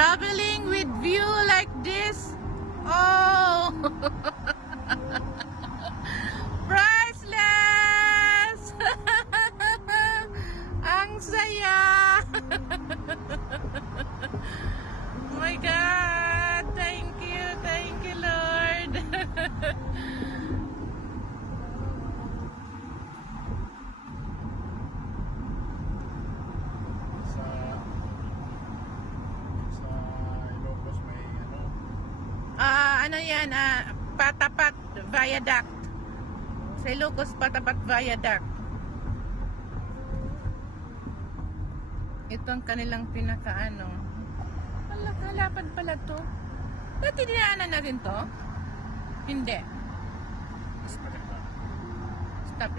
Traveling with view like this. Oh! Priceless! Ang saya! Oh my God! Thank you Lord! Sa Ilocos may ano. Ano yan? Patapat Viaduct. Sa Ilocos, Patapat Viaduct. Ito ang kanilang pinakaano. Halapan pala to. Dati dinaanan na rin to? Hindi. Mas maganda. Stop.